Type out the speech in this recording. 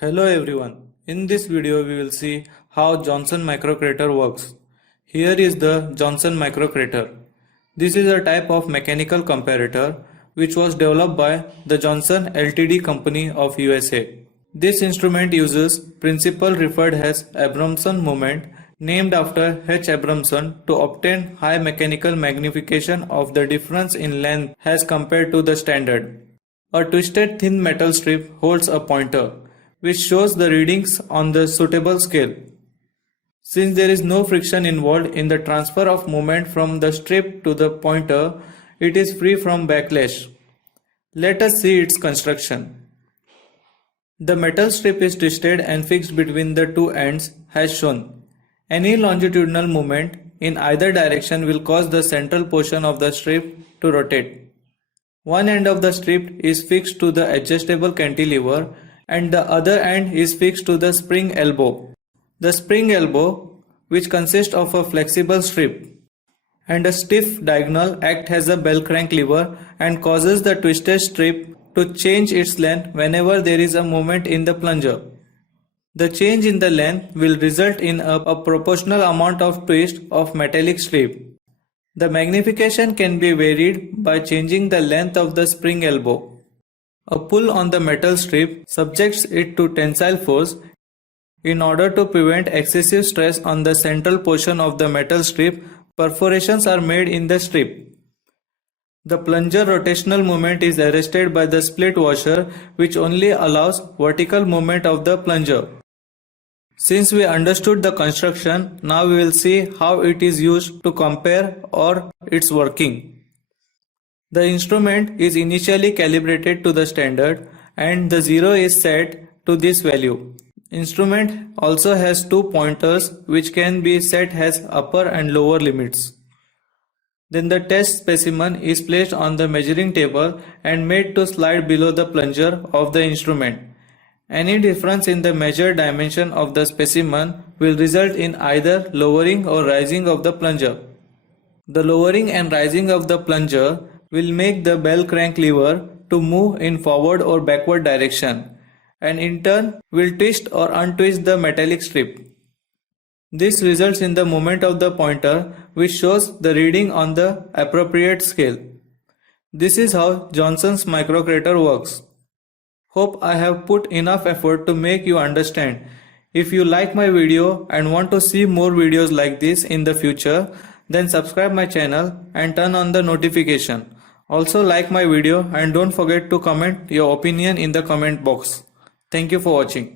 Hello everyone. In this video we will see how Johansson Mikrokator works. Here is the Johansson Mikrokator. This is a type of mechanical comparator which was developed by the Johansson Ltd company of USA. This instrument uses principle referred as Abramson moment named after H. Abramson to obtain high mechanical magnification of the difference in length as compared to the standard. A twisted thin metal strip holds a pointer, which shows the readings on the suitable scale. Since there is no friction involved in the transfer of moment from the strip to the pointer, it is free from backlash. Let us see its construction. The metal strip is twisted and fixed between the two ends as shown. Any longitudinal movement in either direction will cause the central portion of the strip to rotate. One end of the strip is fixed to the adjustable cantilever and the other end is fixed to the spring elbow. The spring elbow, which consists of a flexible strip and a stiff diagonal, acts as a bell crank lever and causes the twisted strip to change its length whenever there is a movement in the plunger. The change in the length will result in a proportional amount of twist of metallic strip. The magnification can be varied by changing the length of the spring elbow. A pull on the metal strip subjects it to tensile force. In order to prevent excessive stress on the central portion of the metal strip, perforations are made in the strip. The plunger rotational movement is arrested by the split washer, which only allows vertical movement of the plunger. Since we understood the construction, now we will see how it is used to compare or its working. The instrument is initially calibrated to the standard and the 0 is set to this value. Instrument also has two pointers which can be set as upper and lower limits. Then the test specimen is placed on the measuring table and made to slide below the plunger of the instrument. Any difference in the measured dimension of the specimen will result in either lowering or rising of the plunger. The lowering and rising of the plunger will make the bell crank lever to move in forward or backward direction and in turn will twist or untwist the metallic strip. This results in the movement of the pointer, which shows the reading on the appropriate scale. This is how Johahsson's Mikrokator works. Hope I have put enough effort to make you understand. If you like my video and want to see more videos like this in the future, then subscribe my channel and turn on the notification. Also like my video and don't forget to comment your opinion in the comment box. Thank you for watching.